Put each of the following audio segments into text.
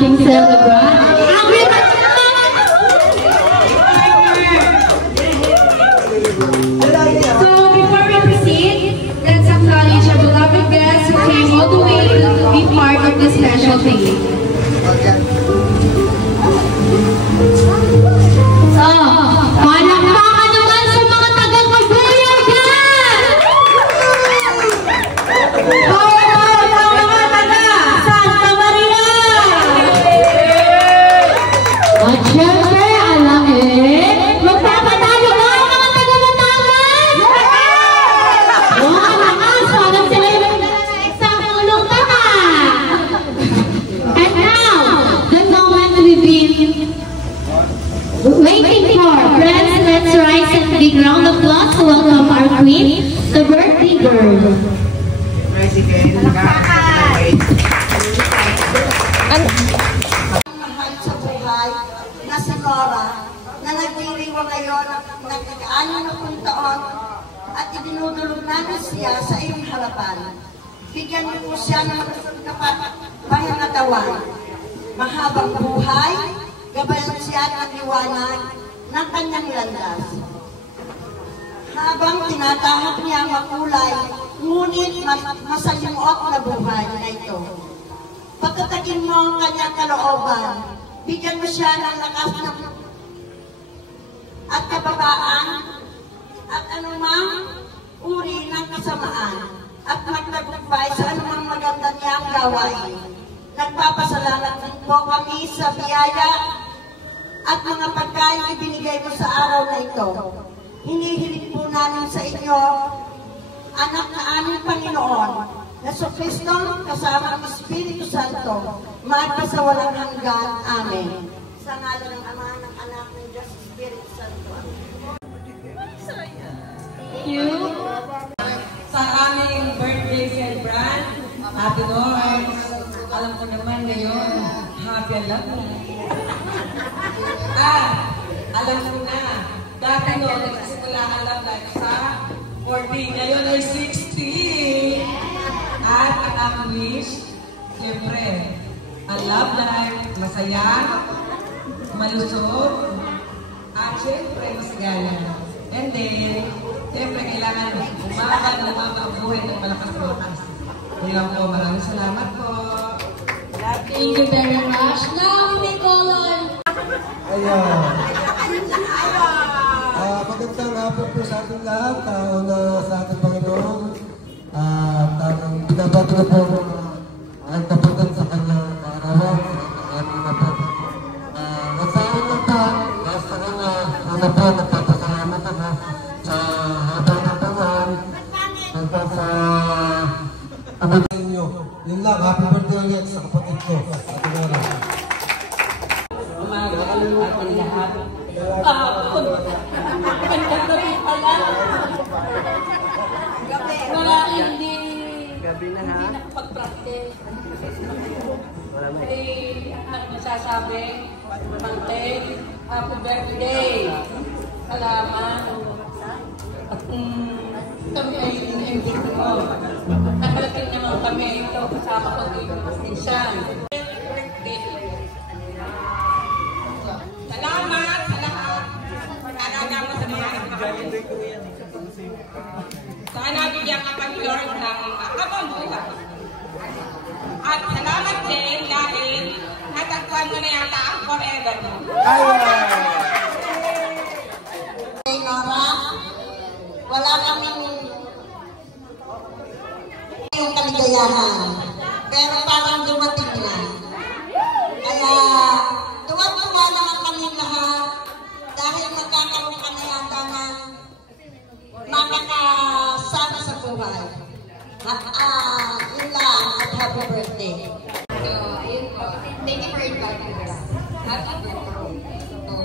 ating celebrant. So before we proceed, let's acknowledge our beloved guests who came all the way to be part of this special day. Palakpakan naman sa mga taga-Kabuyaw dyan! Mga taga Santa Maria! At syempre, alam magpapatalo ba ang mga taga-Batangan? Mga lakas, parang sila yung isang ulong tama! And now, the moment we've been waiting for. Friends, let's rise and big round of applause to welcome our queen, the birthday girl. Mahal sa buhay na si Nora na nagdiriwa ngayon ng nag-60 taon at ibinudulog namin siya sa iyong harapan. Bigyan mo po siya ng pangangatawan, mahabang buhay, gabayan siya ng liwanag ng kanyang landas. Habang tinatahak niya ang makulay, ngunit masalimuot na buhay na ito. Pagtatagin mo ang kanyang kalooban, bigyan mo siya ng lakas at kababaan at anumang uri ng kasamaan at magtagumpay sa anumang maganda niyang gawain. Nagpapasalamat din po kami sa biyaya at mga pagkain ibinigay mo sa araw na ito. Hinihiling po namin sa inyo, anak na aming Panginoon, na Kristo kasama ang Espiritu Santo, magpasawalang hanggan. Amen. Sa ngalan ng Ama, ng Anak, ng Diyos, Espiritu Santo. Thank you. Sa aming birthday celebrant, Happy Noise. Alam ko naman ngayon, happy alam na. Alam ko na. Dati no, nagsisimula ang love life sa 40, ngayon ay 60. At ang wish, siyempre, ang love life, masaya, malusog, at siyempre, masagana. And then, siyempre, kailangan umaga na ang buhay ng malakas-malakas. Yun lang po, maraming salamat po. Thank you very much. Now, we call on... Ayan. Magandang hapon po sa ating lahat, tao na sa ating Panginoon. At pinabato na po ang tapunan sa kanyang arawan, sa ating na po. Nasaan na po, nasa kanya, ano po, nagpapasalamat ako sa habang ng panahon, hanggang sa sa inyo. Yun lang, happy birthday ulit sa kapatid ko, sa ating araw. Umaga ating lahat. Magandang gabi pala. Marami hindi nakapag-practice. Ang masasabi, Mante, happy birthday. Salamat. At kami ay in-invite mo. Nakalating naman kami ito kasama ko dito ng station. Salamat sa lahat. Pag-alaga mo sa mga kapatid. Sana bigyan ka pang Lord ng habang buhay. At salamat din dahil natagpuan mo na yata ang forever mo. Hey Nora, wala kaming yung kaligayahan, pero parang dumating na. Kaya tuwan-tuwa naman kami lahat dahil magkakaroon kami yata ng makakasama sa buhay. Yun lang at happy birthday. So, ayun po. Thank you for inviting us. Happy birthday. So,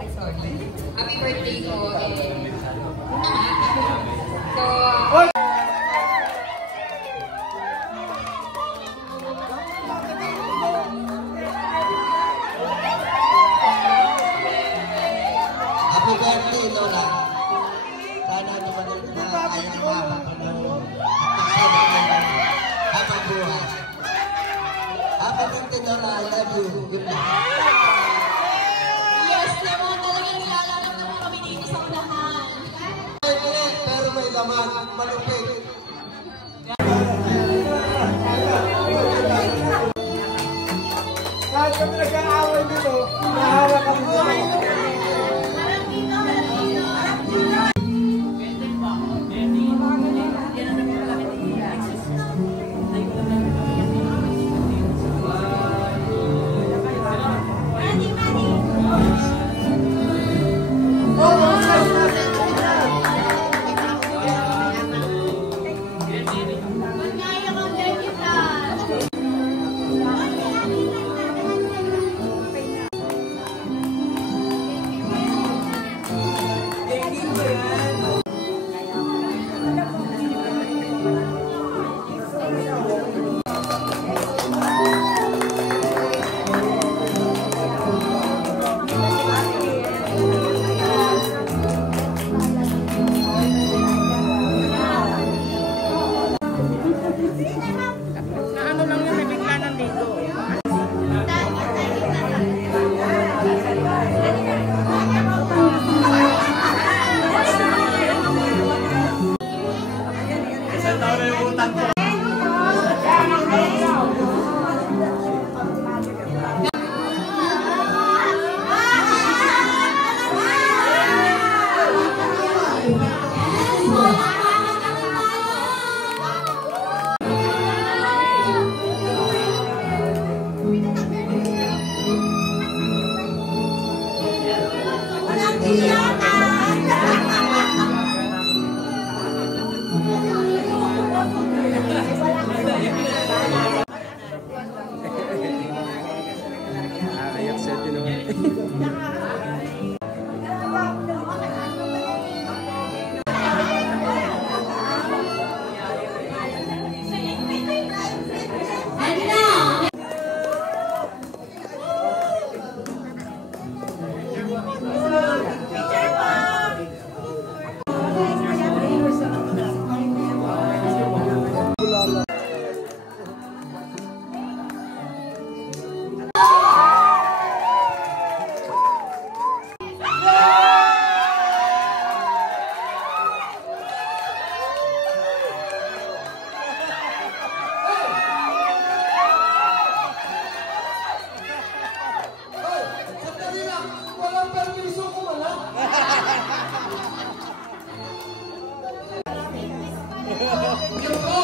I'm sorry. Happy birthday ko. So, Happy birthday, Lola. Sana naman na kayang mapapanahon at kasama naman habang buhay. kapatid ko na I love you. Good luck. Yes, naman talagang nilalagay naman kami dito sa unahan. Pero may laman, malupit. Kahit kami nag-aaway dito, nahawak kami dito. You're